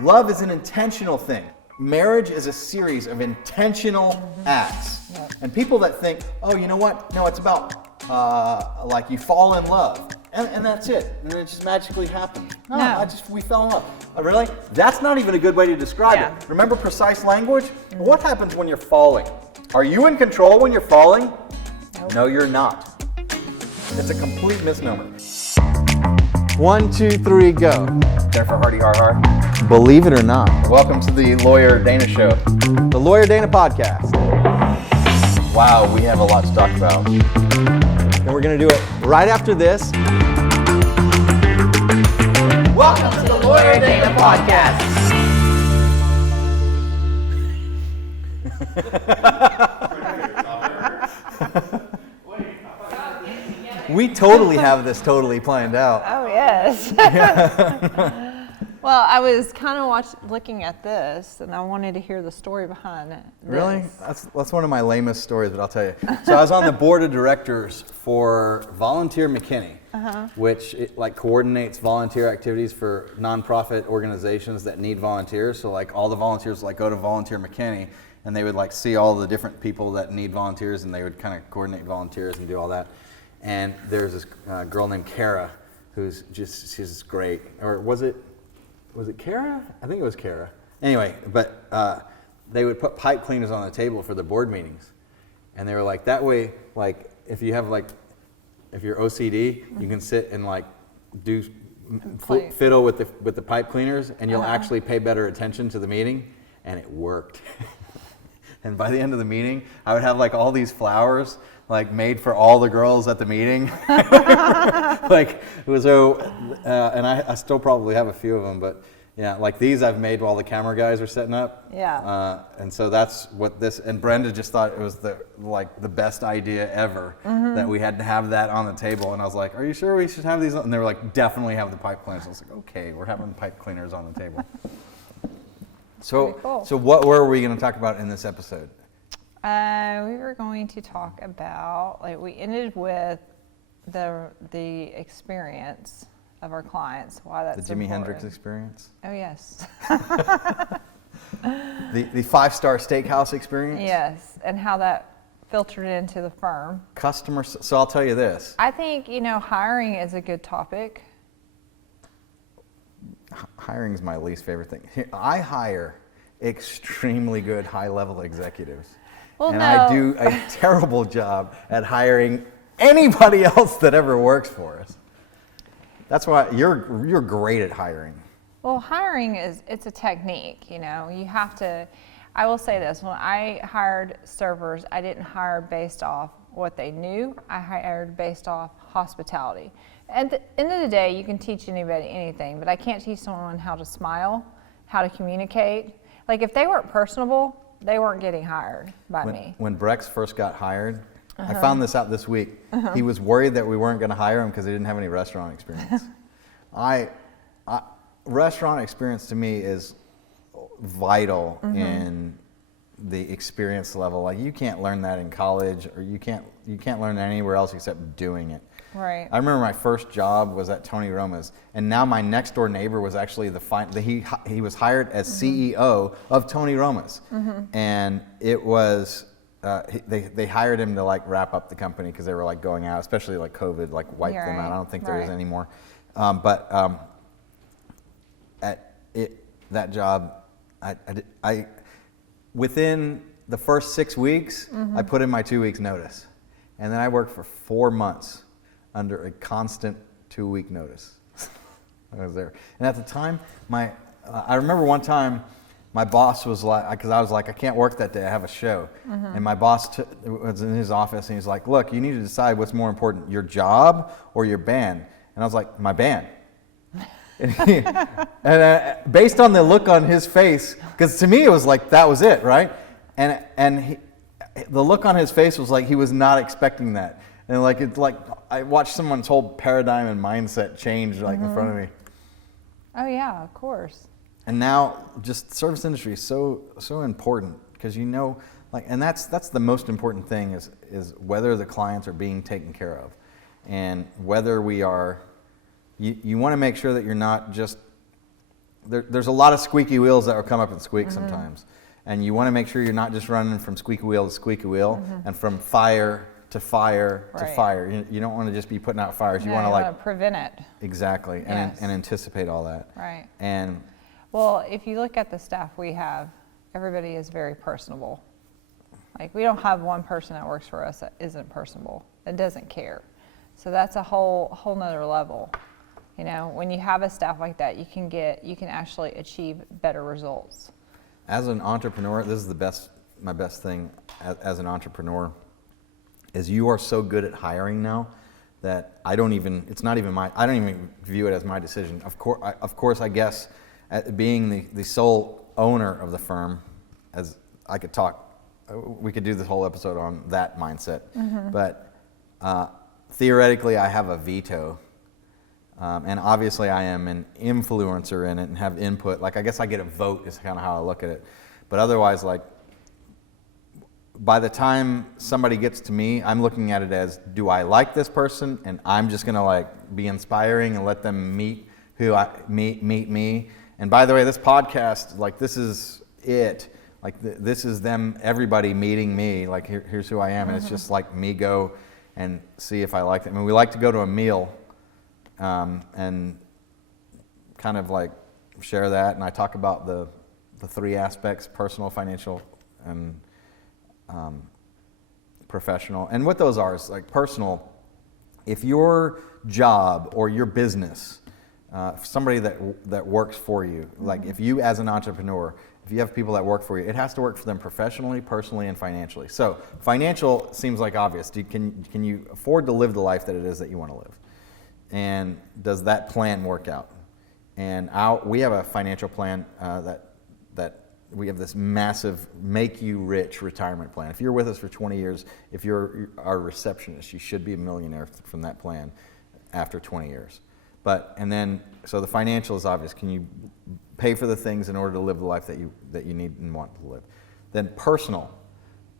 Love is an intentional thing. Marriage is a series of intentional acts. Yep. And people that think, oh, you know what? No, it's about like you fall in love. And that's it. And it just magically happens. No. We fell in love. Really? That's not even a good way to describe it. Remember precise language? What happens when you're falling? Are you in control when you're falling? Nope. No, you're not. It's a complete misnomer. 1, 2, 3, go. Jennifer Hardy, har. Believe it or not. Welcome to the Lawyer Dana Show. The Lawyer Dana Podcast. Wow, we have a lot to talk about. And we're going to do it right after this. Welcome to the Lawyer Dana Podcast. We totally have this totally planned out. Oh, yes. Well, I was kind of looking at this, and I wanted to hear the story behind it. Really? That's one of my lamest stories, but I'll tell you. So I was on the board of directors for Volunteer McKinney, which coordinates volunteer activities for nonprofit organizations that need volunteers. So all the volunteers go to Volunteer McKinney, and they would see all the different people that need volunteers, and they would kind of coordinate volunteers and do all that. And there's this girl named Kara, she's great. Or was it Kara? I think it was Kara. Anyway, but they would put pipe cleaners on the table for the board meetings. And they were that way, if you have if you're OCD, you can sit and do fiddle with the pipe cleaners, and you'll actually pay better attention to the meeting. And it worked. And by the end of the meeting, I would have all these flowers made for all the girls at the meeting. It was and I still probably have a few of them, but yeah, these I've made while the camera guys are setting up. Yeah. And so that's what this, and Brenda just thought it was the best idea ever that we had to have that on the table. And I was like, are you sure we should have these? And they were definitely have the pipe cleaners. I was like, okay, we're having pipe cleaners on the table. Cool. So what were we going to talk about in this episode? We were going to talk about, we ended with the experience of our clients, why that's the Jimi important. Hendrix experience? Oh, yes. The 5-star steakhouse experience? Yes, and how that filtered into the firm. So I'll tell you this. I think, hiring is a good topic. Hiring is my least favorite thing. I hire extremely good high-level executives. I do a terrible job at hiring anybody else that ever works for us. That's why you're great at hiring. Well, hiring it's a technique, you have to. I will say this, when I hired servers, I didn't hire based off what they knew. I hired based off hospitality. At the end of the day, you can teach anybody anything, but I can't teach someone how to smile, how to communicate. If they weren't personable, they weren't getting hired by me. When Brex first got hired, I found this out this week. He was worried that we weren't going to hire him because he didn't have any restaurant experience. Restaurant experience to me is vital in the experience level. You can't learn that in college, or you can't learn that anywhere else except doing it. Right. I remember my first job was at Tony Roma's, and now my next door neighbor was actually he was hired as CEO of Tony Roma's, and it was they hired him to wrap up the company because they were going out, especially COVID wiped them out. I don't think there is anymore, but that job, I within the first 6 weeks, I put in my 2 weeks notice, and then I worked for 4 months under a constant 2-week notice. I was there. And at the time, I remember one time my boss was because I was I can't work that day, I have a show. And my boss was in his office, and he's like, look, you need to decide what's more important, your job or your band. And I was like, my band. And based on the look on his face, because to me it was that was it, right? And the look on his face was he was not expecting that. And I watched someone's whole paradigm and mindset change in front of me. Oh yeah, of course. And now just the service industry is so important because and that's the most important thing is whether the clients are being taken care of, and whether we are. You want to make sure that you're not just there's a lot of squeaky wheels that will come up and squeak sometimes. And you want to make sure you're not just running from squeaky wheel to squeaky wheel and from fire to fire to fire. You don't want to just be putting out fires. You want to like prevent it. Exactly, and anticipate all that. Right. And well, if you look at the staff we have, everybody is very personable. Like we don't have one person that works for us that isn't personable, that doesn't care. So that's a whole nother level. You know, when you have a staff like that, you can actually achieve better results. As an entrepreneur, this is my best thing as an entrepreneur, is you are so good at hiring now that I don't even view it as my decision. Of course, I guess, being the sole owner of the firm, as I could talk, we could do this whole episode on that mindset. But theoretically, I have a veto. And obviously I am an influencer in it and have input. Like, I guess I get a vote is kind of how I look at it. But otherwise, like, by the time somebody gets to me, I'm looking at it as, do I like this person? And I'm just gonna like be inspiring and let them meet me. And by the way, this podcast, like, this is it. Like, this is them, everybody meeting me. Like, here's who I am. And it's just like me go and see if I like them. I mean, we like to go to a meal. And kind of like share that, and I talk about the three aspects: personal, financial, and professional. And what those are is like personal. If your job or your business, somebody that works for you, like if you as an entrepreneur, if you have people that work for you, it has to work for them professionally, personally, and financially. So financial seems like obvious. Can you afford to live the life that it is that you want to live? And does that plan work out? And we have a financial plan that we have this massive make you rich retirement plan. If you're with us for 20 years, if you're our receptionist, you should be a millionaire from that plan after 20 years. So the financial is obvious. Can you pay for the things in order to live the life that you need and want to live? Then personal.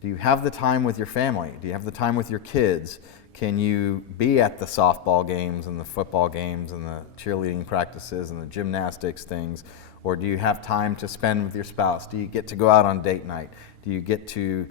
Do you have the time with your family? Do you have the time with your kids? Can you be at the softball games and the football games and the cheerleading practices and the gymnastics things? Or do you have time to spend with your spouse? Do you get to go out on date night? Do you get to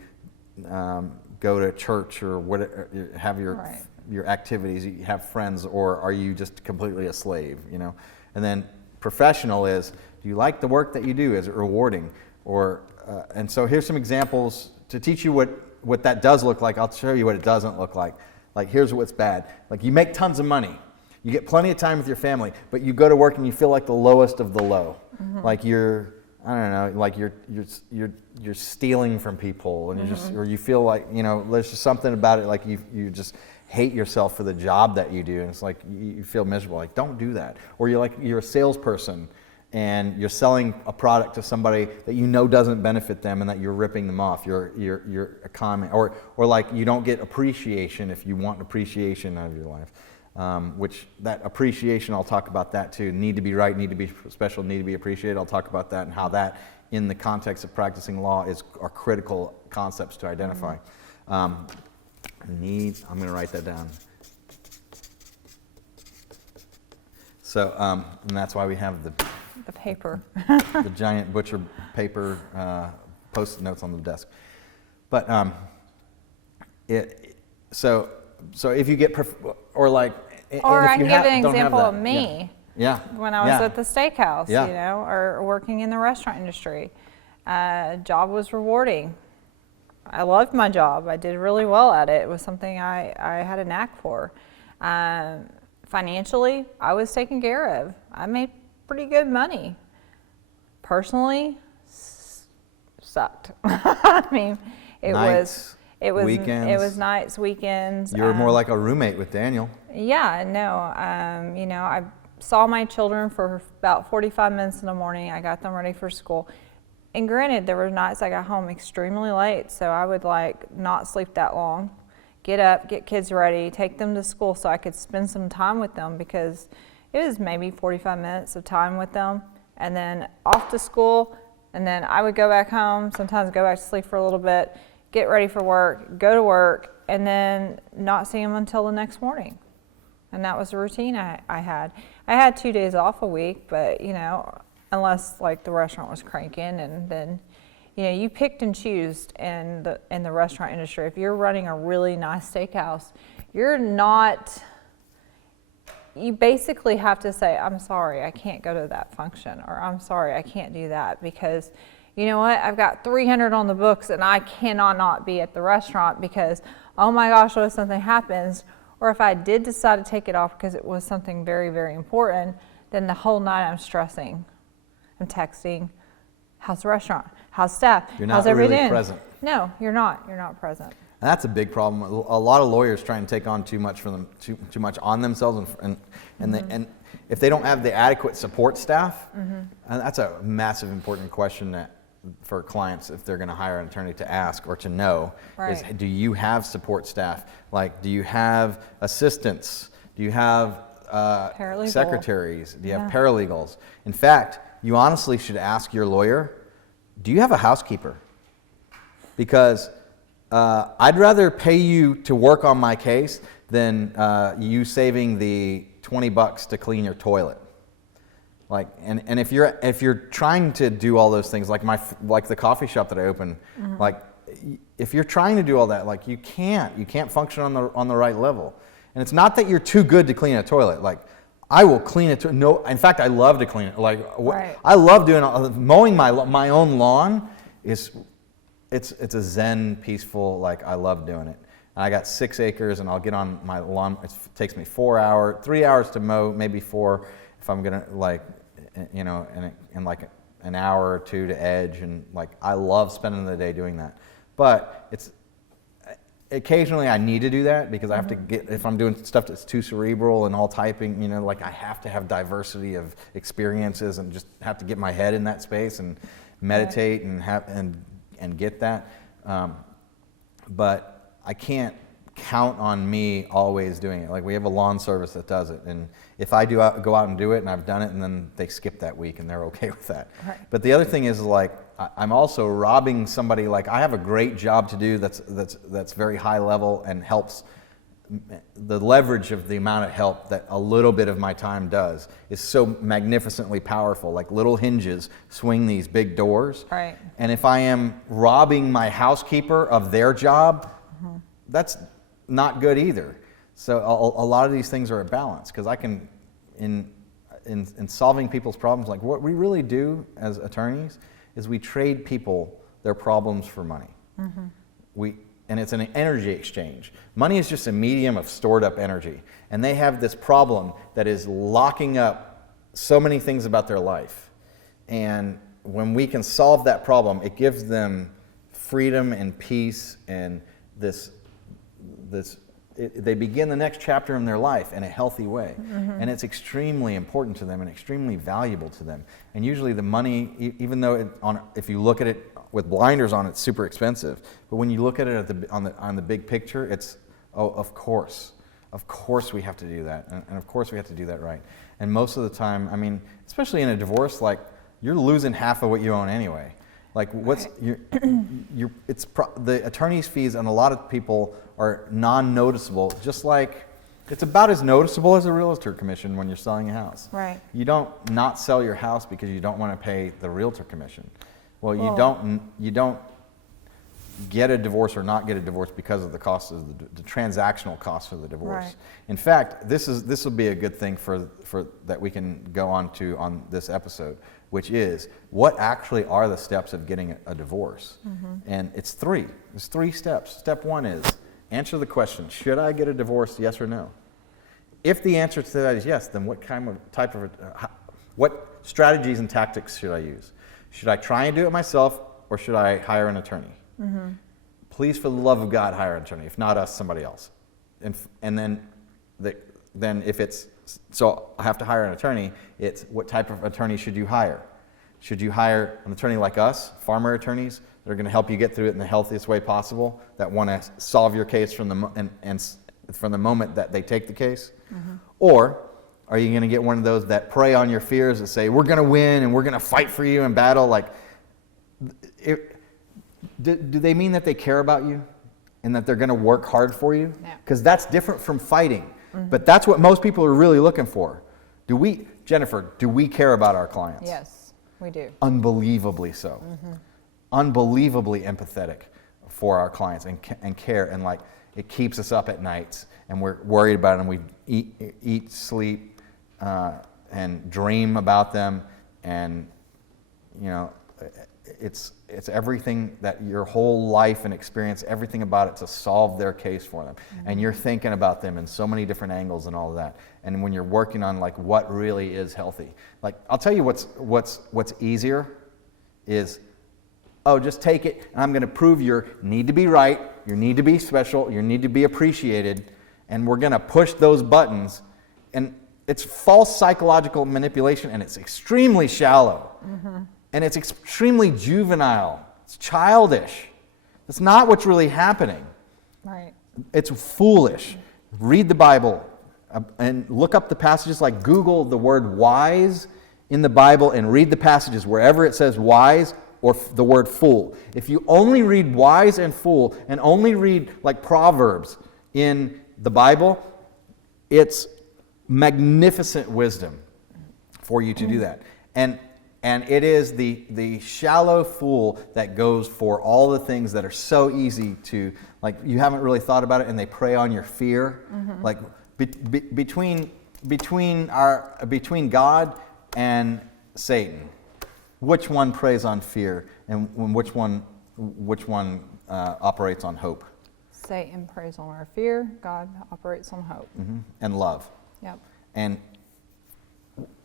go to church or have your activities? You have friends, or are you just completely a slave? You know. And then professional is: do you like the work that you do? Is it rewarding? And so here's some examples to teach you what that does look like. I'll show you what it doesn't look like. Like, here's what's bad. Like, you make tons of money. You get plenty of time with your family, but you go to work and you feel like the lowest of the low. Like you're stealing from people, and or you feel like, there's just something about it. Like you just hate yourself for the job that you do, and it's like you feel miserable. Like, don't do that. Or you're a salesperson, and you're selling a product to somebody that doesn't benefit them, and that you're ripping them off. You're a comment, or like you don't get appreciation if you want appreciation out of your life. Which that appreciation, I'll talk about that too. Need to be right, need to be special, need to be appreciated. I'll talk about that and how that, in the context of practicing law, are critical concepts to identify. I'm going to write that down. So, and that's why we have the paper, the giant butcher paper post-it notes on the desk. But so if you get or I can give an example of me. Yeah. When I was at the steakhouse, or working in the restaurant industry, job was rewarding. I loved my job. I did really well at it. It was something I had a knack for. Financially, I was taken care of. I made pretty good money. Personally, sucked. I mean, it was weekends. It was nights, weekends. You were more like a roommate with Daniel. Yeah, no. I saw my children for about 45 minutes in the morning. I got them ready for school. And granted, there were nights I got home extremely late, so I would not sleep that long. Get up, get kids ready, take them to school so I could spend some time with them, because it was maybe 45 minutes of time with them, and then off to school, and then I would go back home, sometimes go back to sleep for a little bit, get ready for work, go to work, and then not see them until the next morning. And that was the routine I had. I had 2 days off a week, but unless like the restaurant was cranking, and then, you know, you picked and choose in the restaurant industry. If you're running a really nice steakhouse, you basically have to say, I'm sorry, I can't go to that function, or I'm sorry, I can't do that, because you know what, I've got 300 on the books and I cannot not be at the restaurant because, oh my gosh, what if something happens? Or if I did decide to take it off because it was something very, very important, then the whole night I'm stressing. I'm texting, how's the restaurant? How's staff? You're not How's everything? really present. No, you're not. You're not present. And that's a big problem. A lot of lawyers try and take on too much too much on themselves, and if they don't have the adequate support staff, and that's a massive important question for clients if they're going to hire an attorney to ask or to know, is do you have support staff? Like, do you have assistants? Do you have secretaries? Do you have paralegals? In fact, you honestly should ask your lawyer, do you have a housekeeper? Because I'd rather pay you to work on my case than you saving the $20 to clean your toilet. Like, and if you're trying to do all those things, like the coffee shop that I opened, like if you're trying to do all that, like you can't function on the right level. And it's not that you're too good to clean a toilet. Like, I will clean it. No, in fact, I love to clean it. Like, I love doing mowing my own lawn. It's a zen, peaceful. Like, I love doing it. I got 6 acres, and I'll get on my lawn. It takes me 3 hours to mow, maybe 4 if I'm gonna, like, you know, and like an hour or 2 to edge, and like I love spending the day doing that. But it's occasionally I need to do that because I have to get, if I'm doing stuff that's too cerebral and all typing, you know, like I have to have diversity of experiences and just have to get my head in that space and meditate and get that. But I can't count on me always doing it. Like, we have a lawn service that does it, and if I go out and do it and I've done it, and then they skip that week and they're okay with that. Right. But the other thing is, like, I'm also robbing somebody. Like, I have a great job to do that's very high level and helps. The leverage of the amount of help that a little bit of my time does is so magnificently powerful. Like, little hinges swing these big doors. Right. And if I am robbing my housekeeper of their job, that's not good either. So a lot of these things are a balance, because I can, in solving people's problems, like what we really do as attorneys is we trade people their problems for money. And it's an energy exchange. Money is just a medium of stored up energy. And they have this problem that is locking up so many things about their life. And when we can solve that problem, it gives them freedom and peace, and they begin the next chapter in their life in a healthy way. And it's extremely important to them and extremely valuable to them. And usually the money, even though if you look at it with blinders on, it's super expensive. But when you look at it on the big picture, it's, oh, of course we have to do that. And of course we have to do that right. And most of the time, I mean, especially in a divorce, like, you're losing half of what you own anyway. Like, the attorney's fees on a lot of people are non-noticeable, just like it's about as noticeable as a realtor commission when you're selling a house. Right. You don't not sell your house because you don't want to pay the realtor commission. Well, you don't get a divorce or not get a divorce because of the cost of the transactional costs of the divorce. Right. In fact, this will be a good thing for that we can go on to on this episode, which is what actually are the steps of getting a divorce. And it's 3. There's 3 steps. Step 1 is answer the question, should I get a divorce, yes or no? If the answer to that is yes, then what strategies and tactics should I use? Should I try and do it myself, or should I hire an attorney? Please, for the love of God, hire an attorney. If not us, somebody else. And then if it's, so I have to hire an attorney, it's what type of attorney should you hire? Should you hire an attorney like us, farmer attorneys, that are going to help you get through it in the healthiest way possible, that want to solve your case from the moment that they take the case? Or are you going to get one of those that prey on your fears and say, we're going to win and we're going to fight for you in battle? Like, do they mean that they care about you and that they're going to work hard for you? Because that's different from fighting. But that's what most people are really looking for. Jennifer, do we care about our clients? Yes. We do. Unbelievably so. Unbelievably empathetic for our clients and care, and like it keeps us up at nights and we're worried about them. We eat, sleep, and dream about them, and you know, it's everything that your whole life and experience, everything about it to solve their case for them. And you're thinking about them in so many different angles and all of that. And when you're working on like what really is healthy, like I'll tell you what's easier is, oh, just take it, and I'm going to prove you need to be right, you need to be special, you need to be appreciated, and we're going to push those buttons. And it's false psychological manipulation, and it's extremely shallow. And it's extremely juvenile. It's childish. It's not what's really happening. Right. It's foolish. Read the Bible and look up the passages, like Google the word wise in the Bible and read the passages wherever it says wise or the word fool. If you only read wise and fool and only read like Proverbs in the Bible, it's magnificent wisdom for you to do that. And it is the shallow fool that goes for all the things that are so easy to, like, you haven't really thought about it, and they prey on your fear. Like between God and Satan, which one preys on fear, and which one operates on hope? Satan preys on our fear. God operates on hope. And love. Yep.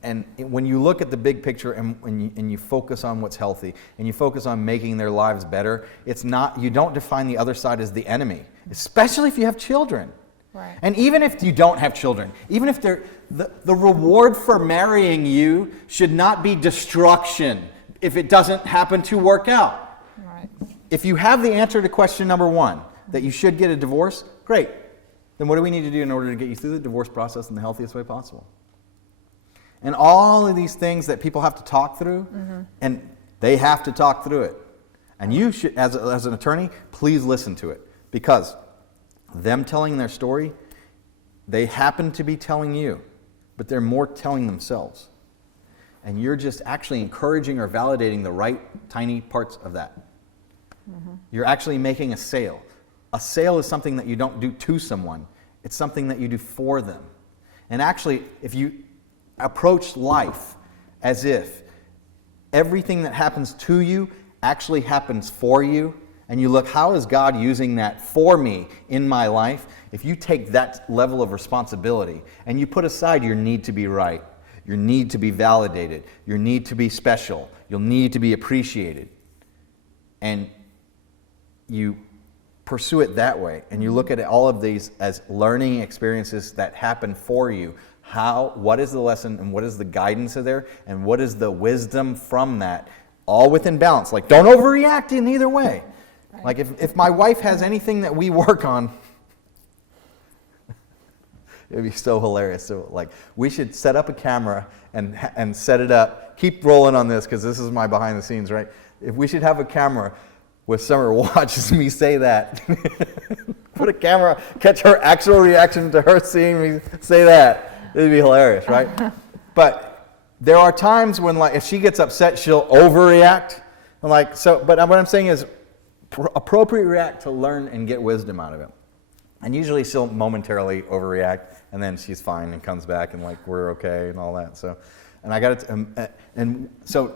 And when you look at the big picture and you focus on what's healthy and you focus on making their lives better, it's not, you don't define the other side as the enemy, especially if you have children. Right. And even if you don't have children, even if the reward for marrying you should not be destruction if it doesn't happen to work out. Right. If you have the answer to question number one, that you should get a divorce, great. Then what do we need to do in order to get you through the divorce process in the healthiest way possible? And all of these things that people have to talk through, and they have to talk through it. And you should, as an attorney, please listen to it. Because them telling their story, they happen to be telling you, but they're more telling themselves. And you're just actually encouraging or validating the right tiny parts of that. You're actually making a sale. A sale is something that you don't do to someone. It's something that you do for them. And actually, if you approach life as if everything that happens to you actually happens for you, and you look, how is God using that for me in my life? If you take that level of responsibility and you put aside your need to be right, your need to be validated, your need to be special, your need to be appreciated, and you pursue it that way, and you look at all of these as learning experiences that happen for you, what is the lesson and what is the guidance there, and what is the wisdom from that, all within balance. Like, don't overreact in either way. Right. Like if my wife has anything that we work on, it would be so hilarious. So like, we should set up a camera and set it up. Keep rolling on this because this is my behind the scenes, right? If we should have a camera with Summer watches me say that. Put a camera, catch her actual reaction to her seeing me say that. It'd be hilarious, right? But there are times when, like, if she gets upset, she'll overreact. And like, so, but what I'm saying is appropriate react to learn and get wisdom out of it. And usually she'll momentarily overreact, and then she's fine and comes back and like, we're okay and all that. So, and I got it. And so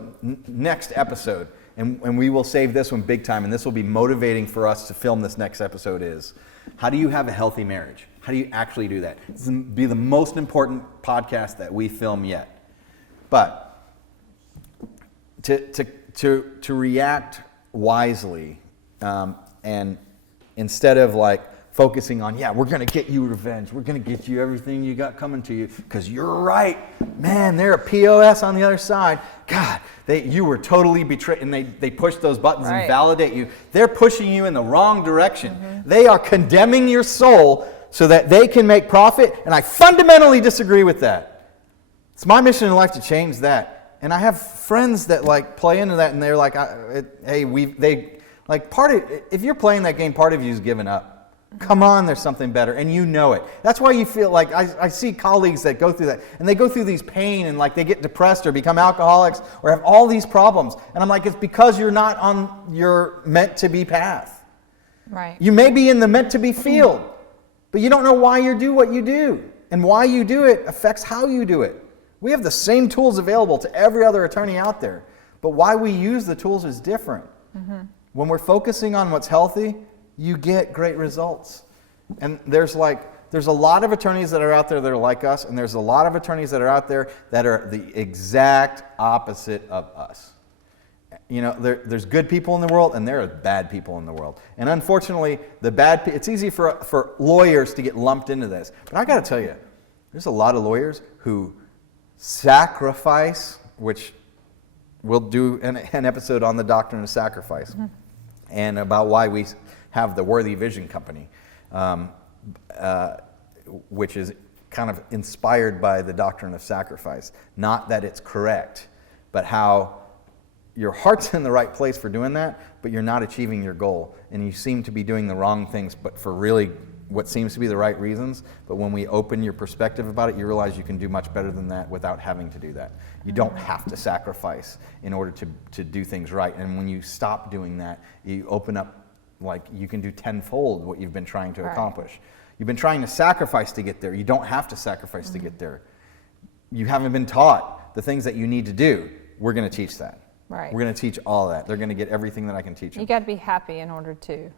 next episode, and we will save this one big time, and this will be motivating for us to film this next episode, is how do you have a healthy marriage? How do you actually do that? This will be the most important podcast that we film yet. But to react wisely, and instead of like focusing on, yeah, we're going to get you revenge. We're going to get you everything you got coming to you because you're right. Man, they're a POS on the other side. God, you were totally betrayed. And they push those buttons and validate you. They're pushing you in the wrong direction. They are condemning your soul so that they can make profit. And I fundamentally disagree with that. It's my mission in life to change that. And I have friends that like play into that, and they're like, hey, if you're playing that game, part of you's given up. Come on, there's something better, and you know it. That's why you feel like, I see colleagues that go through that, and they go through these pain, and like they get depressed or become alcoholics or have all these problems. And I'm like, it's because you're not on your meant-to-be path. Right. You may be in the meant-to-be field, but you don't know why you do what you do. And why you do it affects how you do it. We have the same tools available to every other attorney out there, but why we use the tools is different. When we're focusing on what's healthy, you get great results. And there's a lot of attorneys that are out there that are like us, and there's a lot of attorneys that are out there that are the exact opposite of us. You know, there's good people in the world, and there are bad people in the world. And unfortunately, it's easy for lawyers to get lumped into this. But I got to tell you, there's a lot of lawyers who sacrifice, which we'll do an episode on the doctrine of sacrifice, and about why we have the Worthy Vision Company, which is kind of inspired by the doctrine of sacrifice. Not that it's correct, but how your heart's in the right place for doing that, but you're not achieving your goal. And you seem to be doing the wrong things, but for really what seems to be the right reasons. But when we open your perspective about it, you realize you can do much better than that without having to do that. You don't have to sacrifice in order to do things right. And when you stop doing that, you open up, like you can do tenfold what you've been trying to accomplish. You've been trying to sacrifice to get there. You don't have to sacrifice to get there. You haven't been taught the things that you need to do. We're going to teach that. Right. We're going to teach all of that. They're going to get everything that I can teach them. You got to be happy in order to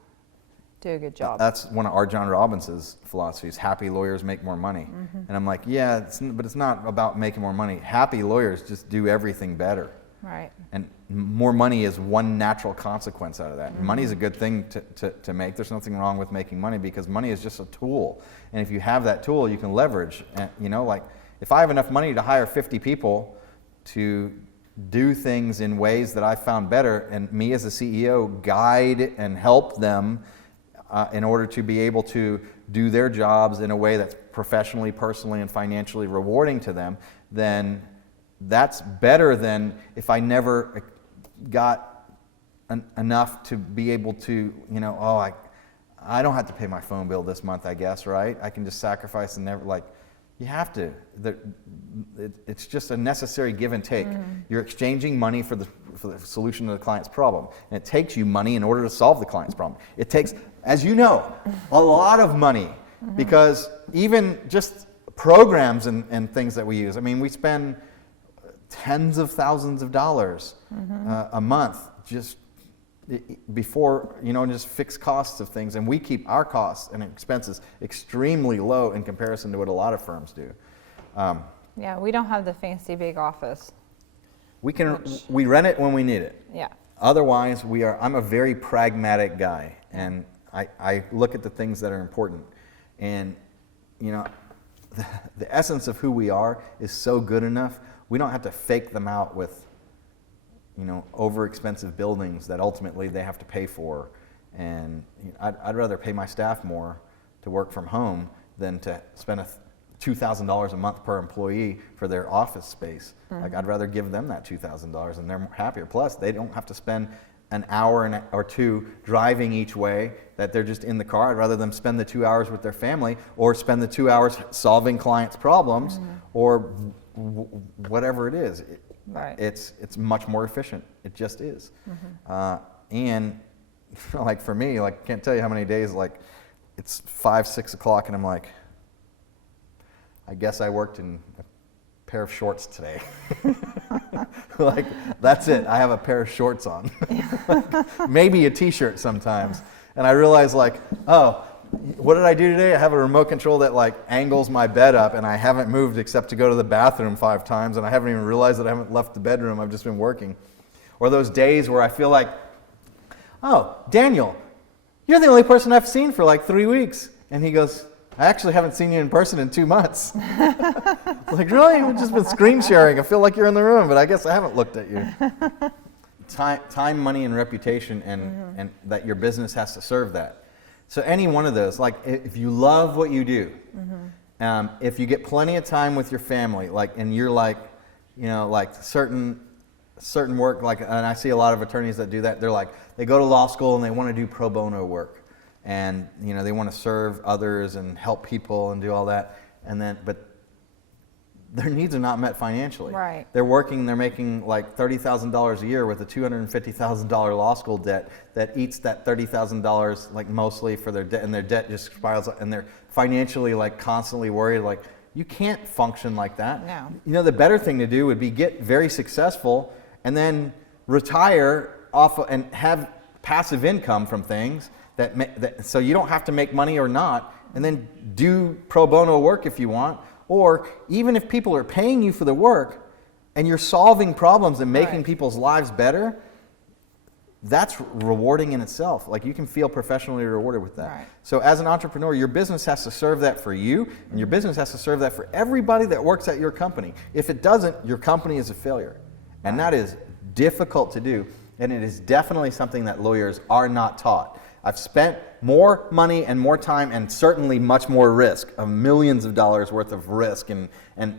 do a good job. That's one of R. John Robins's philosophies. Happy lawyers make more money. And I'm like, yeah, but it's not about making more money. Happy lawyers just do everything better. Right. And more money is one natural consequence out of that. Money is a good thing to make. There's nothing wrong with making money because money is just a tool. And if you have that tool, you can leverage. And, you know, like if I have enough money to hire 50 people to do things in ways that I found better, and me as a CEO guide and help them in order to be able to do their jobs in a way that's professionally, personally, and financially rewarding to them, then that's better than if I never got enough to be able to, you know, I don't have to pay my phone bill this month, I guess, right? I can just sacrifice and never, like, you have to. It's just a necessary give and take. You're exchanging money for the solution to the client's problem. And it takes you money in order to solve the client's problem. It takes, as you know, a lot of money because even just programs and things that we use. I mean, we spend tens of thousands of dollars a month just before, you know, just fixed costs of things, and we keep our costs and expenses extremely low in comparison to what a lot of firms do. Yeah, we don't have the fancy big office. We rent it when we need it. Yeah. Otherwise, I'm a very pragmatic guy, and I look at the things that are important. And, you know, the essence of who we are is so good enough, we don't have to fake them out with, you know, over expensive buildings that ultimately they have to pay for. And you know, I'd rather pay my staff more to work from home than to spend $2,000 a month per employee for their office space. Like, I'd rather give them that $2,000 and they're happier. Plus, they don't have to spend an hour or two driving each way, that they're just in the car. I'd rather them spend the 2 hours with their family or spend the 2 hours solving clients' problems or whatever it is. Right. It's much more efficient. It just is. And like for me, like I can't tell you how many days, like it's 5, 6 o'clock and I'm like, I guess I worked in a pair of shorts today. Like, that's it. I have a pair of shorts on. Like, maybe a t-shirt sometimes. And I realize like, oh, what did I do today? I have a remote control that like angles my bed up, and I haven't moved except to go to the bathroom 5 times, and I haven't even realized that I haven't left the bedroom. I've just been working. Or those days where I feel like, oh, Daniel, you're the only person I've seen for like 3 weeks. And he goes, I actually haven't seen you in person in 2 months. Like, really? We've just been screen sharing. I feel like you're in the room, but I guess I haven't looked at you. Time, money, and reputation, and that your business has to serve that. So any one of those, like if you love what you do, if you get plenty of time with your family, like, and you're like, you know, like certain work, like, and I see a lot of attorneys that do that. They're like, they go to law school and they want to do pro bono work. and they want to serve others and help people and do all that, but their needs are not met financially. Right. They're making like $30,000 a year with a $250,000 law school debt that eats that $30,000 like mostly for their debt, and their debt just spirals, and they're financially like constantly worried. Like, you can't function like that. No. The better thing to do would be get very successful and then retire and have passive income from things so you don't have to make money or not, and then do pro bono work if you want. Or even if people are paying you for the work and you're solving problems and making people's lives better, that's rewarding in itself. Like, you can feel professionally rewarded with that. Right. So as an entrepreneur, your business has to serve that for you, and your business has to serve that for everybody that works at your company. If it doesn't, your company is a failure. And that is difficult to do, and it is definitely something that lawyers are not taught. I've spent more money and more time, and certainly much more risk, of millions of dollars worth of risk and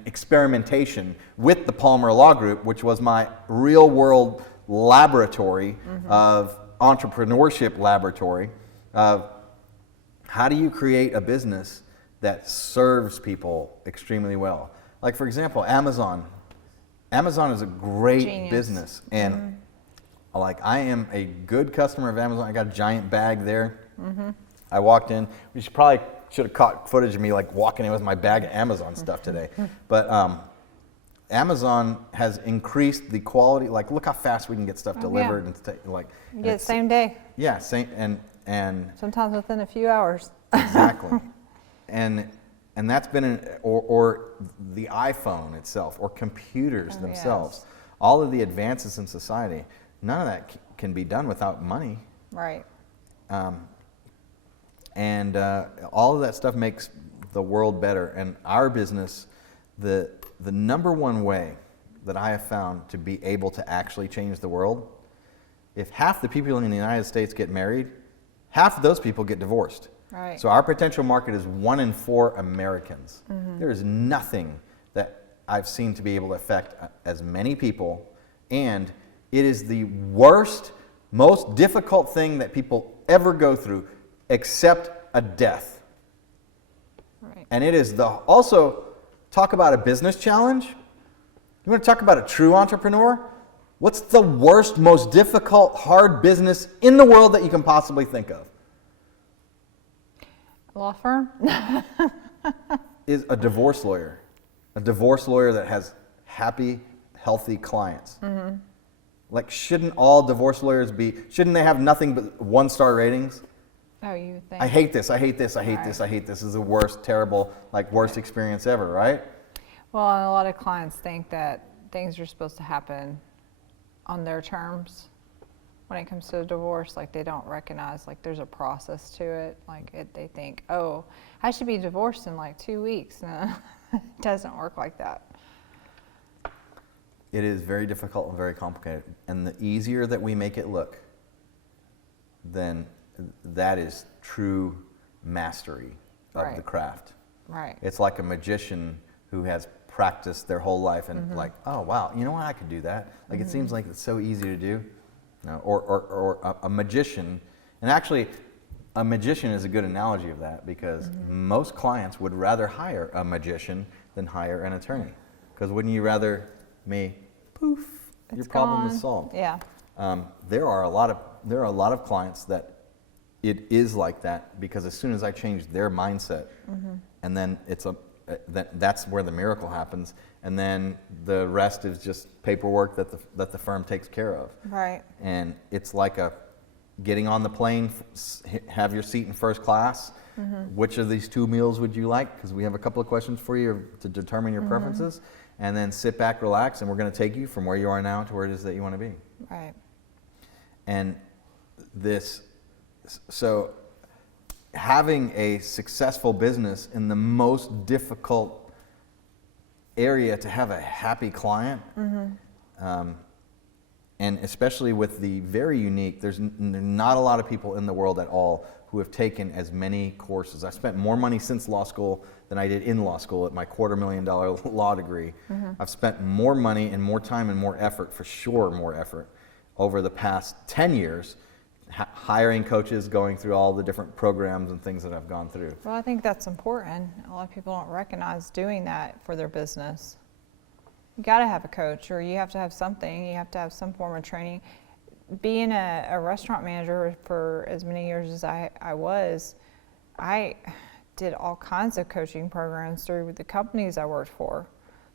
experimentation with the Palmer Law Group, which was my real world laboratory of entrepreneurship laboratory of how do you create a business that serves people extremely well. Like, for example, Amazon. Amazon is a great business, and like, I am a good customer of Amazon. I got a giant bag there. I walked in. We probably should have caught footage of me like walking in with my bag of Amazon stuff today. But Amazon has increased the quality. Like, look how fast we can get stuff delivered and you get it same day. Yeah, same and sometimes within a few hours. Exactly. and that's been or the iPhone itself, or computers themselves. Yes. All of the advances in society. None of that can be done without money. Right. And all of that stuff makes the world better. And our business, the number one way that I have found to be able to actually change the world, if half the people in the United States get married, half of those people get divorced. Right. So our potential market is 1 in 4 Americans. There is nothing that I've seen to be able to affect as many people, and it is the worst, most difficult thing that people ever go through, except a death. Right. And it is also, talk about a business challenge. You want to talk about a true entrepreneur? What's the worst, most difficult, hard business in the world that you can possibly think of? Law firm? Is a divorce lawyer. A divorce lawyer that has happy, healthy clients. Like, shouldn't all divorce lawyers shouldn't they have nothing but 1-star ratings? Oh, you would think. I hate this, I hate this, I hate this, I hate this. This is the worst, terrible, worst experience ever, right? Well, and a lot of clients think that things are supposed to happen on their terms. When it comes to a divorce, like, they don't recognize, like, there's a process to it. Like, they think, oh, I should be divorced in like 2 weeks. No, it doesn't work like that. It is very difficult and very complicated. And the easier that we make it look, then that is true mastery of the craft. Right. It's like a magician who has practiced their whole life and like, oh wow, you know what, I could do that. Like, it seems like it's so easy to do. No, or a magician, and actually a magician is a good analogy of that, because most clients would rather hire a magician than hire an attorney. Because wouldn't you rather poof, your problem is solved? Yeah. There are a lot of clients that it is like that, because as soon as I change their mindset, and then that's where the miracle happens, and then the rest is just paperwork that the firm takes care of. Right. And it's like getting on the plane, have your seat in first class. Which of these 2 meals would you like? Because we have a couple of questions for you to determine your preferences. And then sit back, relax, and we're going to take you from where you are now to where it is that you want to be. Right. And so having a successful business in the most difficult area to have a happy client, and especially with the very unique, there's not a lot of people in the world at all who have taken as many courses. I spent more money since law school than I did in law school at my $250,000 law degree. I've spent more money and more time and more effort, for sure more effort, over the past 10 years hiring coaches, going through all the different programs and things that I've gone through. Well, I think that's important. A lot of people don't recognize doing that for their business. You got to have a coach, or you have to have something. You have to have some form of training. Being a restaurant manager for as many years as I was, I did all kinds of coaching programs through the companies I worked for.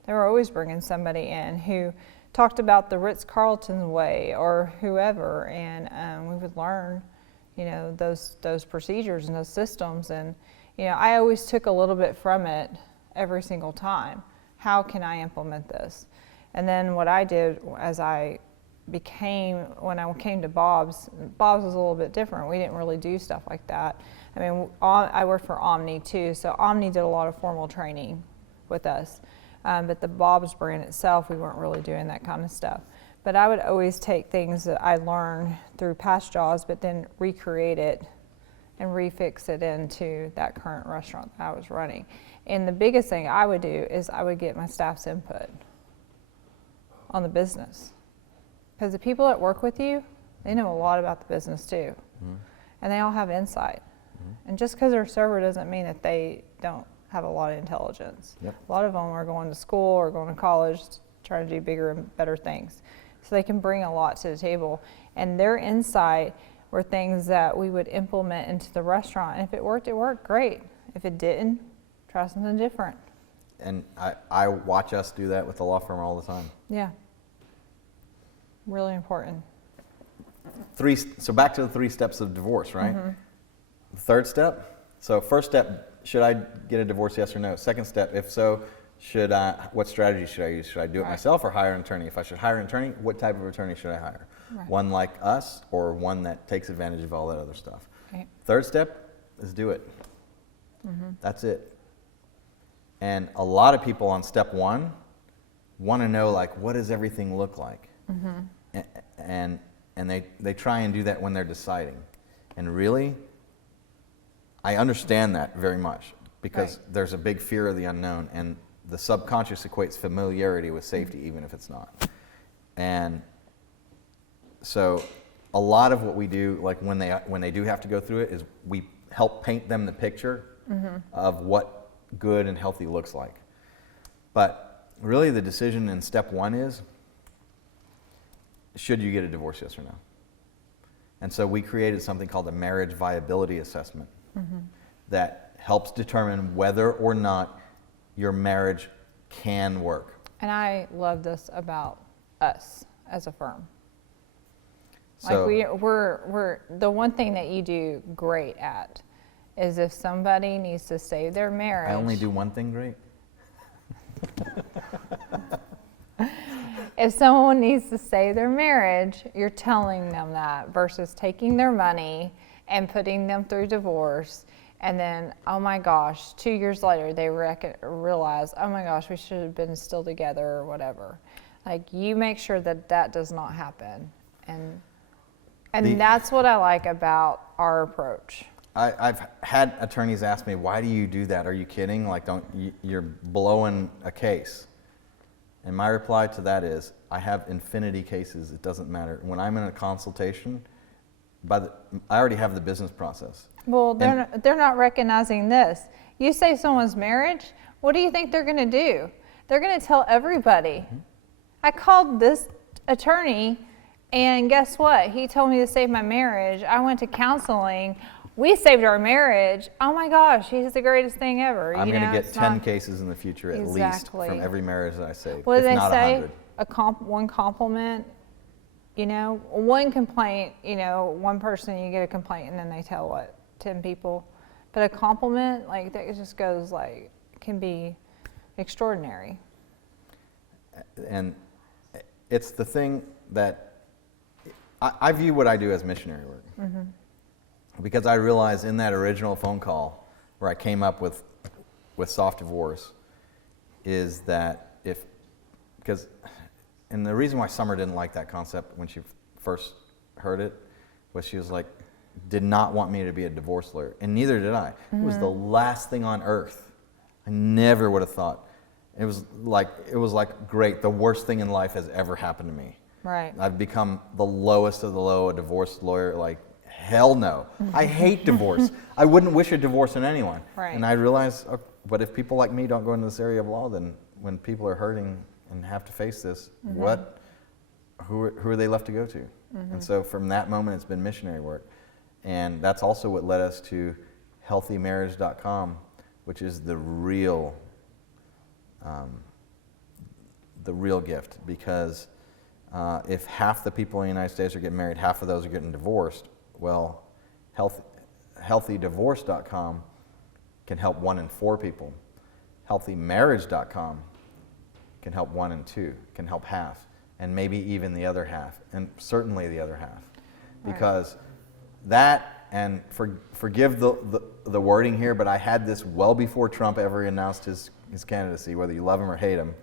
They were always bringing somebody in who talked about the Ritz-Carlton way or whoever, and we would learn, those procedures and those systems. And, I always took a little bit from it every single time. How can I implement this? And then what I did as when I came to Bob's was a little bit different. We didn't really do stuff like that. I mean, I worked for Omni too, so Omni did a lot of formal training with us. But the Bob's brand itself, we weren't really doing that kind of stuff. But I would always take things that I learned through past jobs, but then recreate it and refix it into that current restaurant that I was running. And the biggest thing I would do is I would get my staff's input on the business. Because the people that work with you, they know a lot about the business too. Mm-hmm. And they all have insight. Mm-hmm. And just because they're a server doesn't mean that they don't have a lot of intelligence. Yep. A lot of them are going to school or going to college trying to do bigger and better things. So they can bring a lot to the table. And their insight were things that we would implement into the restaurant. And if it worked, great. If it didn't, try something different. And I watch us do that with the law firm all the time. Yeah. Really important. So back to the 3 steps of divorce, right? Mm-hmm. The third step. So first step, should I get a divorce, yes or no? Second step, if so, what strategy should I use? Should I do it myself or hire an attorney? If I should hire an attorney, what type of attorney should I hire? Right. One like us or one that takes advantage of all that other stuff? Right. Third step is do it. Mm-hmm. That's it. And a lot of people on step 1 want to know, like, what does everything look like? Mm-hmm. And they try and do that when they're deciding. And really, I understand that very much because there's a big fear of the unknown, and the subconscious equates familiarity with safety, even if it's not. And so a lot of what we do, like when they do have to go through it, is we help paint them the picture of what good and healthy looks like. But really the decision in step 1 is, should you get a divorce, yes or no? And so we created something called a marriage viability assessment that helps determine whether or not your marriage can work. And I love this about us as a firm. So, like we're the one thing that you do great at is if somebody needs to save their marriage. I only do one thing great. If someone needs to save their marriage, you're telling them that versus taking their money and putting them through divorce. And then, oh my gosh, 2 years later, they realize, oh my gosh, we should have been still together or whatever. Like, you make sure that that does not happen. And that's what I like about our approach. I've had attorneys ask me, why do you do that? Are you kidding? Like, you're blowing a case. And my reply to that is, I have infinity cases. It doesn't matter. When I'm in a consultation, I already have the business process. Well, they're not recognizing this. You save someone's marriage, what do you think they're going to do? They're going to tell everybody. Mm-hmm. I called this attorney, and guess what? He told me to save my marriage. I went to counseling. We saved our marriage. Oh my gosh, he's the greatest thing ever. I'm going to get 10 cases in the future at least from every marriage that I save. What do they not say? 100. One compliment, one complaint, one person, you get a complaint and then they tell 10 people. But a compliment, like that just goes can be extraordinary. And it's the thing that I view what I do as missionary work. Mm-hmm. Because I realized in that original phone call where I came up with soft divorce is that and the reason why Summer didn't like that concept when she first heard it was she was like, did not want me to be a divorce lawyer, and neither did I. Mm-hmm. It was the last thing on earth. I never would have thought. It was like great, the worst thing in life has ever happened to me. Right. I've become the lowest of the low, a divorce lawyer, like hell no. I hate divorce. I wouldn't wish a divorce on anyone. Right. And I realized, but if people like me don't go into this area of law, then when people are hurting and have to face this, who are they left to go to? And so from that moment, it's been missionary work. And that's also what led us to healthymarriage.com, which is the real gift, because if half the people in the United States are getting married, half of those are getting divorced, well, healthydivorce.com can help 1 in 4 people. Healthymarriage.com can help 1 in 2, can help half, and maybe even the other half, and certainly the other half. Because that, and forgive the wording here, but I had this well before Trump ever announced his candidacy, whether you love him or hate him,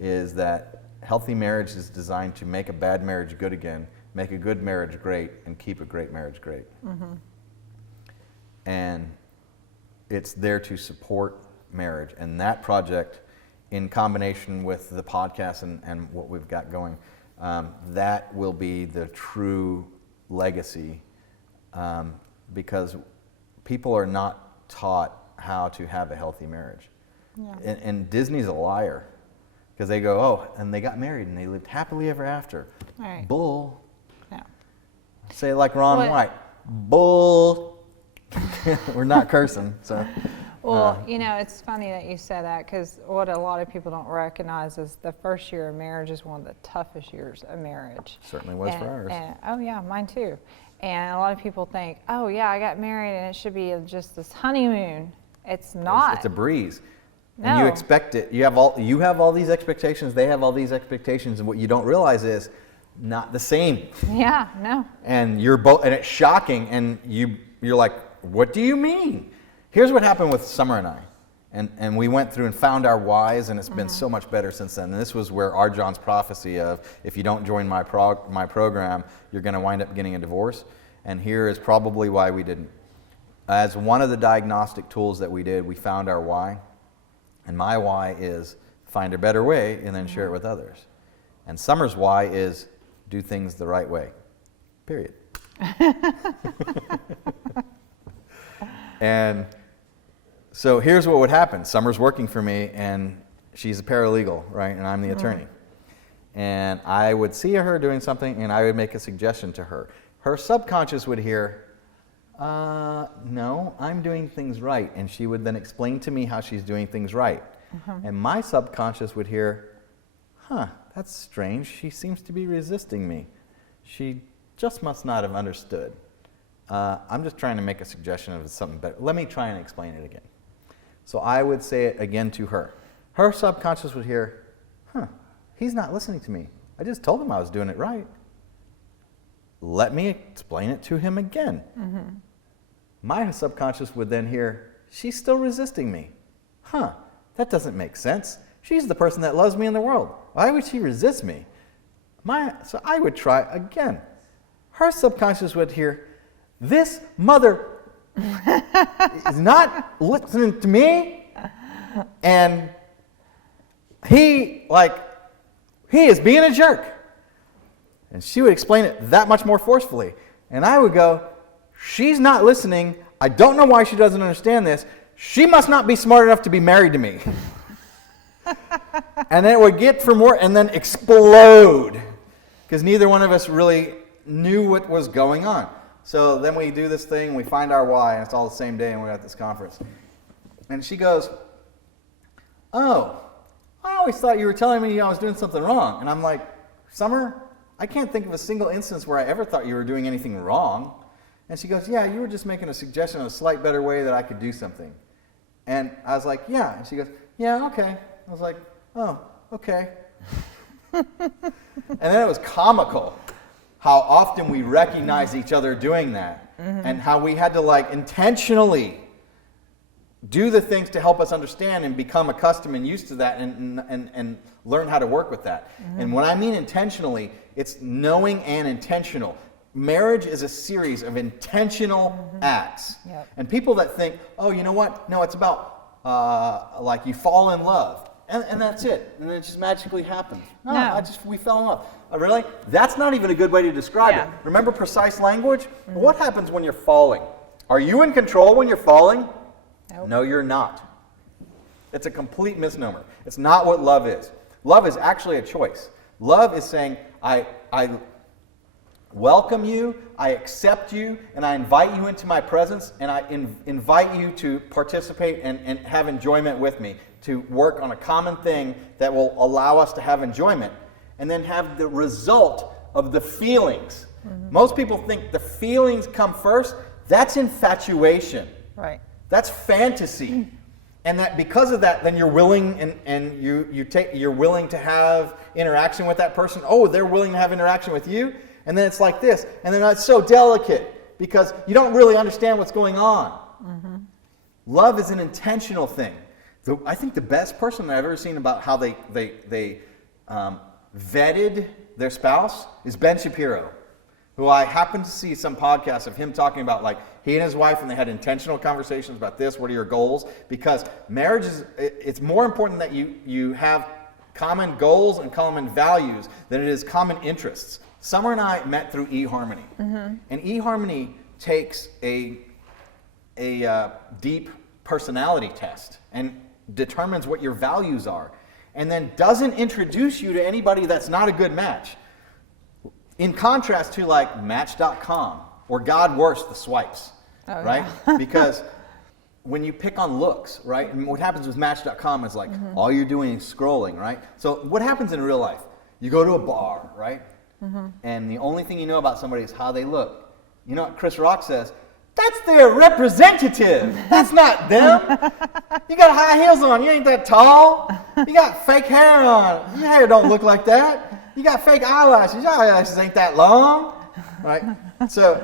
is that healthy marriage is designed to make a bad marriage good again, make a good marriage great, and keep a great marriage great. And it's there to support marriage. And that project, in combination with the podcast and what we've got going, that will be the true legacy, because people are not taught how to have a healthy marriage. And Disney's a liar, because they go, oh, and they got married and they lived happily ever after. Right. Bull. Yeah. Say it like Ron White. Bull. We're not cursing, so. Well, it's funny that you said that, because what a lot of people don't recognize is the first year of marriage is one of the toughest years of marriage. Certainly was for ours. Oh yeah, mine too. And a lot of people think, oh yeah, I got married and it should be just this honeymoon. It's not. It's a breeze. No. And you expect it. You have all these expectations. They have all these expectations, and what you don't realize is not the same. Yeah. No. And you're both, and it's shocking. And you're like, what do you mean? Here's what happened with Summer and I, and we went through and found our whys, and it's been so much better since then. And this was where our John's prophecy of, if you don't join my program, you're going to wind up getting a divorce. And here is probably why we didn't. As one of the diagnostic tools that we did, we found our why. And my why is find a better way and then share it with others. And Summer's why is do things the right way, period. And so here's what would happen. Summer's working for me, and she's a paralegal, right? And I'm the attorney. And I would see her doing something, and I would make a suggestion to her. Her subconscious would hear, no, I'm doing things right. And she would then explain to me how she's doing things right. And my subconscious would hear, that's strange. She seems to be resisting me. She just must not have understood. I'm just trying to make a suggestion of something better. Let me try and explain it again. So I would say it again to her. Her subconscious would hear, he's not listening to me. I just told him I was doing it right. Let me explain it to him again. My subconscious would then hear, she's still resisting me. That doesn't make sense. She's the person that loves me in the world. Why would she resist me? So I would try again. Her subconscious would hear, this mother is not listening to me, and he is being a jerk. And she would explain it that much more forcefully. And I would go, she's not listening. I don't know why she doesn't understand this. She must not be smart enough to be married to me. And then it would get for more and then explode, because neither one of us really knew what was going on. So then we do this thing, we find our why, and it's all the same day, and we're at this conference. And she goes, oh, I always thought you were telling me I was doing something wrong. And I'm like, Summer, I can't think of a single instance where I ever thought you were doing anything wrong. And she goes, yeah, you were just making a suggestion of a slight better way that I could do something. And I was like, yeah. And she goes, yeah, okay. I was like, oh, okay. And then it was comical how often we recognize each other doing that, and how we had to intentionally do the things to help us understand and become accustomed and used to that, and learn how to work with that. And when I mean intentionally, it's knowing and intentional. Marriage is a series of intentional acts. And people that think, oh, you know what? No, it's about you fall in love. and that's it. And then it just magically happens. No. We fell in love. Really? That's not even a good way to describe it. Remember precise language? Mm-hmm. What happens when you're falling? Are you in control when you're falling? Nope. No, you're not. It's a complete misnomer. It's not what love is. Love is actually a choice. Love is saying, I welcome you, I accept you, and I invite you into my presence, and I invite you to participate and have enjoyment with me, to work on a common thing that will allow us to have enjoyment, and then have the result of the feelings. Mm-hmm. Most people think the feelings come first. That's infatuation. Right. That's fantasy. And that because of that, then you're willing and you're willing to have interaction with that person. Oh, they're willing to have interaction with you. And then it's like this. And then it's so delicate because you don't really understand what's going on. Mm-hmm. Love is an intentional thing. I think the best person that I've ever seen about how they vetted their spouse is Ben Shapiro, who I happened to see some podcasts of him talking about, like, he and his wife, and they had intentional conversations about this. What are your goals? Because marriage it's more important that you have common goals and common values than it is common interests. Summer and I met through eHarmony. Mm-hmm. And eHarmony takes a deep personality test and determines what your values are, and then doesn't introduce you to anybody that's not a good match. In contrast to like Match.com or God worse, the swipes, right? Yeah. Because when you pick on looks, right? And what happens with Match.com is like all you're doing is scrolling, right? So what happens in real life? You go to a bar, right? Mm-hmm. And the only thing you know about somebody is how they look. You know what Chris Rock says? That's their representative. That's not them. You got high heels on. You ain't that tall. You got fake hair on. Your hair don't look like that. You got fake eyelashes. Your eyelashes ain't that long, right? So,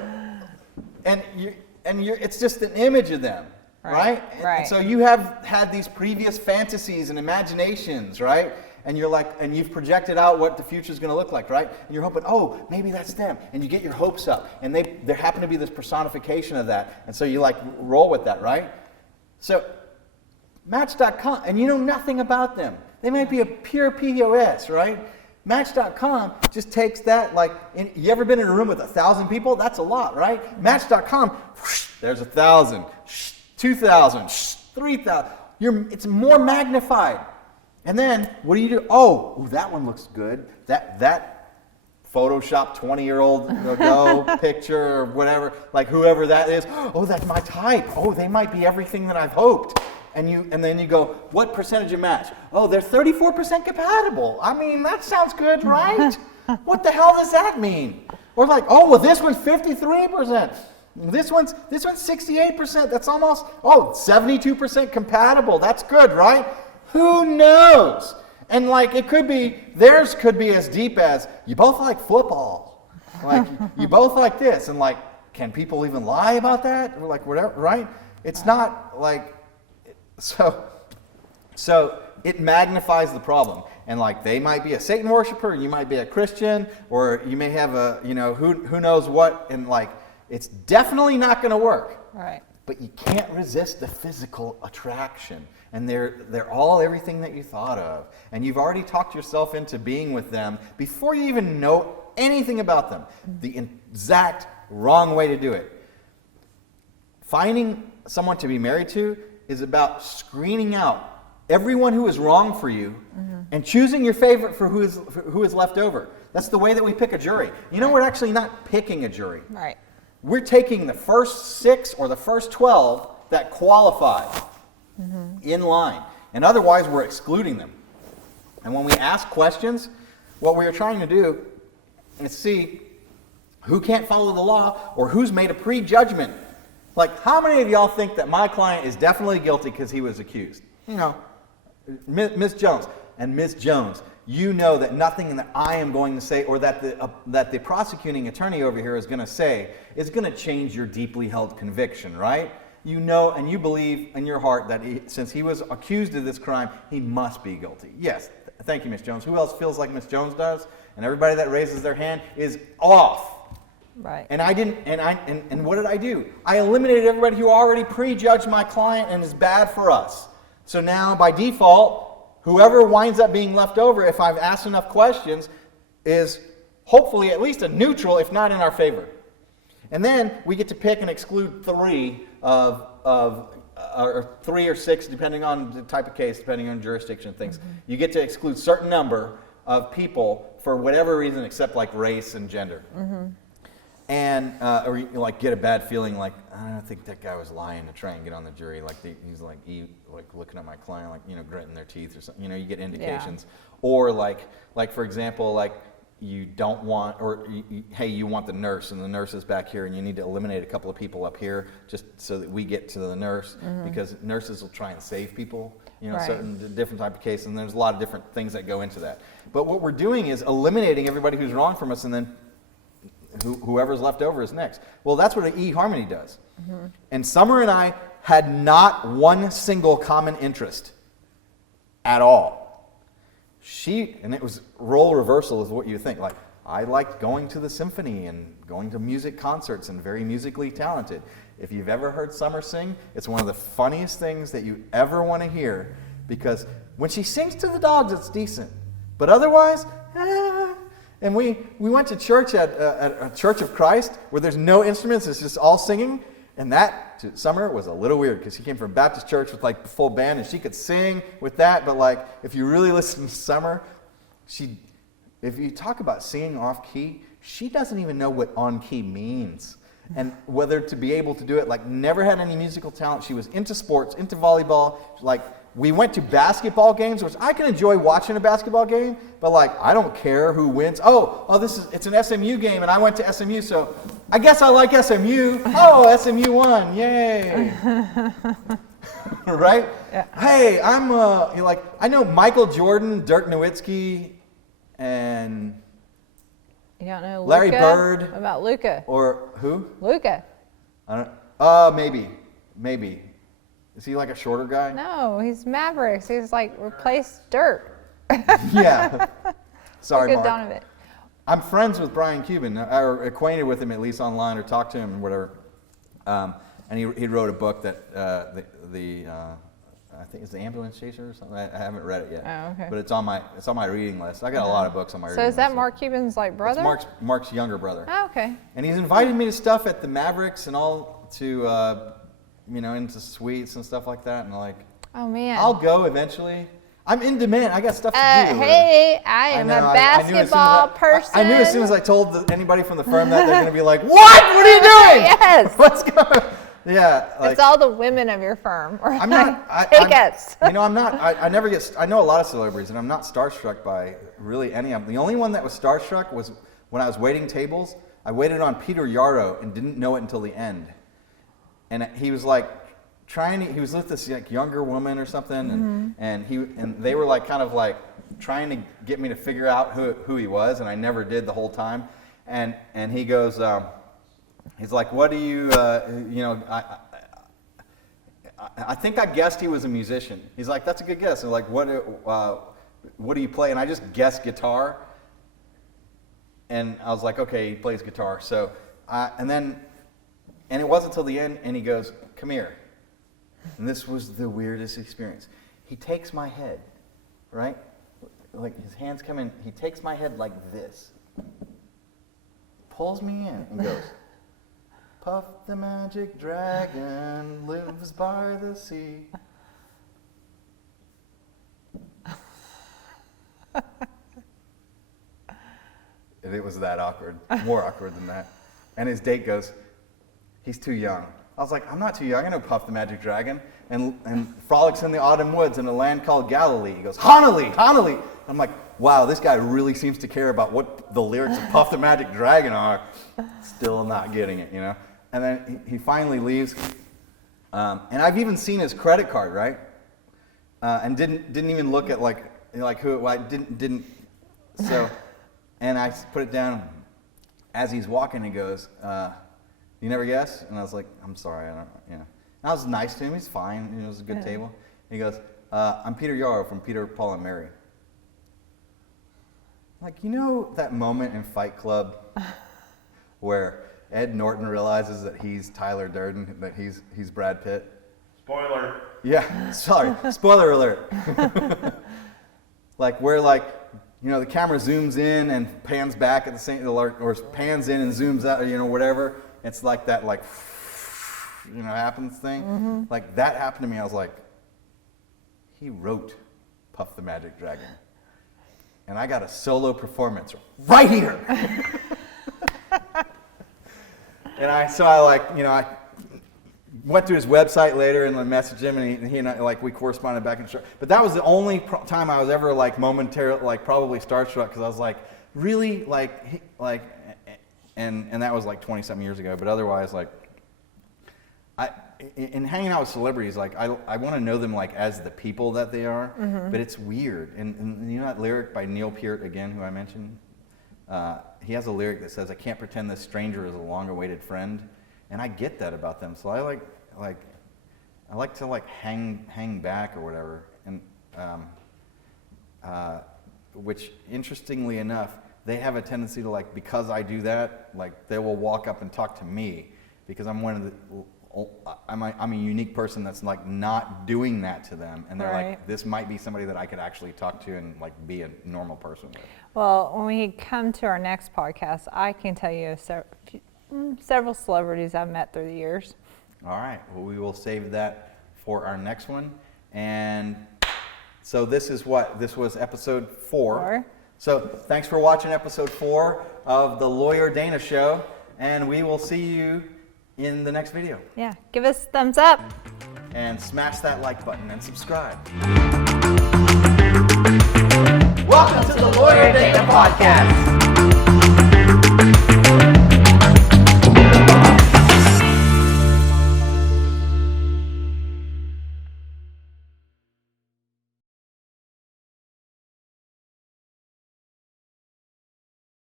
it's just an image of them, right? Right. And so you have had these previous fantasies and imaginations, right? And you're like, and you've projected out what the future is going to look like, right? And you're hoping, oh, maybe that's them. And you get your hopes up. And there happen to be this personification of that. And so you like roll with that, right? So Match.com, and you know nothing about them. They might be a pure POS, right? Match.com just takes that, like, you ever been in a room with 1,000 people? That's a lot, right? Match.com, whoosh, there's 1,000, 2,000, 3,000. It's more magnified. And then, what do? Oh, that one looks good. That Photoshop 20-year-old ago picture or whatever, like whoever that is. Oh, that's my type. Oh, they might be everything that I've hoped. And then you go, what percentage of match? Oh, they're 34% compatible. I mean, that sounds good, right? What the hell does that mean? Or like, oh, well, this one's 53%. This one's 68%. That's almost 72% compatible. That's good, right? Who knows? And like theirs could be as deep as, you both like football. Like, you both like this. And like, can people even lie about that? Or like, whatever, right? It's not like, so it magnifies the problem. And like, they might be a Satan worshiper, you might be a Christian, or you may have who knows what, and like, it's definitely not going to work. Right. But you can't resist the physical attraction. And they're all everything that you thought of. And you've already talked yourself into being with them before you even know anything about them. The exact wrong way to do it. Finding someone to be married to is about screening out everyone who is wrong for you and choosing your favorite for who is left over. That's the way that we pick a jury. You know, we're actually not picking a jury. Right. We're taking the first 6 or the first 12 that qualify. In line, and otherwise we're excluding them. And when we ask questions, what we are trying to do is see who can't follow the law or who's made a prejudgment. Like, how many of y'all think that my client is definitely guilty because he was accused? You know, Ms. Jones. And Ms. Jones, you know that nothing that I am going to say or that the prosecuting attorney over here is going to say is going to change your deeply held conviction, right? You know and you believe in your heart that since he was accused of this crime, he must be guilty. Yes, thank you, Ms. Jones. Who else feels like Ms. Jones does? And everybody that raises their hand is off. Right. And I didn't. And what did I do? I eliminated everybody who already prejudged my client and is bad for us. So now, by default, whoever winds up being left over, if I've asked enough questions, is hopefully at least a neutral, if not in our favor. And then we get to pick and exclude 3 or 3 or 6, depending on the type of case, depending on jurisdiction and things. You get to exclude certain number of people for whatever reason, except like race and gender. And or you like get a bad feeling, like I don't think that guy was lying to try and get on the jury. Like he's like looking at my client, like gritting their teeth or something. You get indications. Or like for example, like you don't want, or hey, you want the nurse, and the nurse is back here, and you need to eliminate a couple of people up here just so that we get to the nurse, because nurses will try and save people. Certain different type of case, and there's a lot of different things that go into that. But what we're doing is eliminating everybody who's wrong from us, and then whoever's left over is next. Well, that's what an eHarmony does. And Summer and I had not one single common interest at all. And it was role reversal is what you think. Like, I liked going to the symphony and going to music concerts and very musically talented. If you've ever heard Summer sing, it's one of the funniest things that you ever want to hear, because when she sings to the dogs, it's decent. But otherwise, And we went to church at a Church of Christ where there's no instruments, it's just all singing. And that, to Summer, was a little weird because she came from a Baptist church with like the full band and she could sing with that. But like, if you really listen to Summer, if you talk about singing off key, she doesn't even know what on key means. And whether to be able to do it, like never had any musical talent. She was into sports, into volleyball. Like we went to basketball games, which I can enjoy watching a basketball game, but like I don't care who wins. It's an SMU game and I went to SMU, so I guess I like SMU. Oh, SMU won, yay. Right? Yeah. Hey, I'm I know Michael Jordan, Dirk Nowitzki, and you don't know Luka? Larry Bird. What about Luka? Or who? Luka. I don't. Maybe. Is he like a shorter guy? No, he's Mavericks. He's like replaced Dirk. Yeah. Sorry, Mark. Donovan. I'm friends with Brian Cuban, or acquainted with him at least online, or talked to him or whatever. And he wrote a book that I think it's The Ambulance Chaser or something. I haven't read it yet. Oh, okay. But it's on my reading list. I got a lot of books on my reading list. So is that Mark Cuban's like brother? It's Mark's younger brother. Oh, okay. And he's invited me to stuff at the Mavericks and all to into suites and stuff like that. And like, oh man, I'll go eventually. I'm in demand. I got stuff to do. Hey, I am a basketball person. I knew as soon as I told anybody from the firm that, they're going to be like, "What? What are you doing? Yes. What's going?" Yeah, like, it's all the women of your firm. I'm not. I'm not. I never get. I know a lot of celebrities, and I'm not starstruck by really any of them. The only one that was starstruck was when I was waiting tables. I waited on Peter Yarrow and didn't know it until the end. And he was like he was with this like younger woman or something, and they were like kind of like trying to get me to figure out who he was, and I never did the whole time. And he goes. He's like, what do you, I think I guessed he was a musician. He's like, that's a good guess. And like, what do you play? And I just guessed guitar. And I was like, okay, he plays guitar. So, and it wasn't until the end, and he goes, come here. And this was the weirdest experience. He takes my head, right? Like his hands come in, he takes my head like this, pulls me in, and goes, Puff the magic dragon lives by the sea. And it was that awkward, more awkward than that. And his date goes, he's too young. I was like, I'm not too young, I know Puff the Magic Dragon. And frolics in the autumn woods in a land called Galilee. He goes, Honolulu. I'm like, wow, this guy really seems to care about what the lyrics of Puff the Magic Dragon are. Still not getting it, And then he finally leaves, and I've even seen his credit card, right? And didn't even look at who. I didn't. So, and I put it down. As he's walking, he goes, "You never guess?" And I was like, "I'm sorry, I don't." And I was nice to him. He's fine. It was a good table. He goes, "I'm Peter Yarrow from Peter, Paul, and Mary." Like that moment in Fight Club where Ed Norton realizes that he's Tyler Durden, that he's Brad Pitt. Spoiler. Yeah, sorry. Spoiler alert. like where like, you know, the camera zooms in and pans back at the same, or pans in and zooms out, you know, whatever. It's like that, like, you know, happens thing. Like that happened to me. I was like, he wrote Puff the Magic Dragon. And I got a solo performance right here. And so I like, you know, I went to his website later and messaged him, and he and I, like, we corresponded back and forth. But that was the only time I was ever like momentarily, like probably starstruck, because I was like, really, and that was like 20-something years ago. But otherwise, like, in hanging out with celebrities, like I want to know them like as the people that they are. But it's weird. And you know that lyric by Neil Peart again, who I mentioned. He has a lyric that says, "I can't pretend this stranger is a long-awaited friend," and I get that about them. So I like to like hang back or whatever, and which interestingly enough, they have a tendency to, like, because I do that, like they will walk up and talk to me because I'm one of the. I'm a unique person that's like not doing that to them, and they're like, this might be somebody that I could actually talk to and like be a normal person with. Well, when we come to our next podcast, I can tell you several celebrities I've met through the years. All right. Well, we will save that for our next one. And so this was episode 4. So thanks for watching episode 4 of the Lawyer Dana Show, and we will see you in the next video. Yeah, give us a thumbs up. And smash that like button and subscribe. Welcome to the Lawyer Dana Podcast.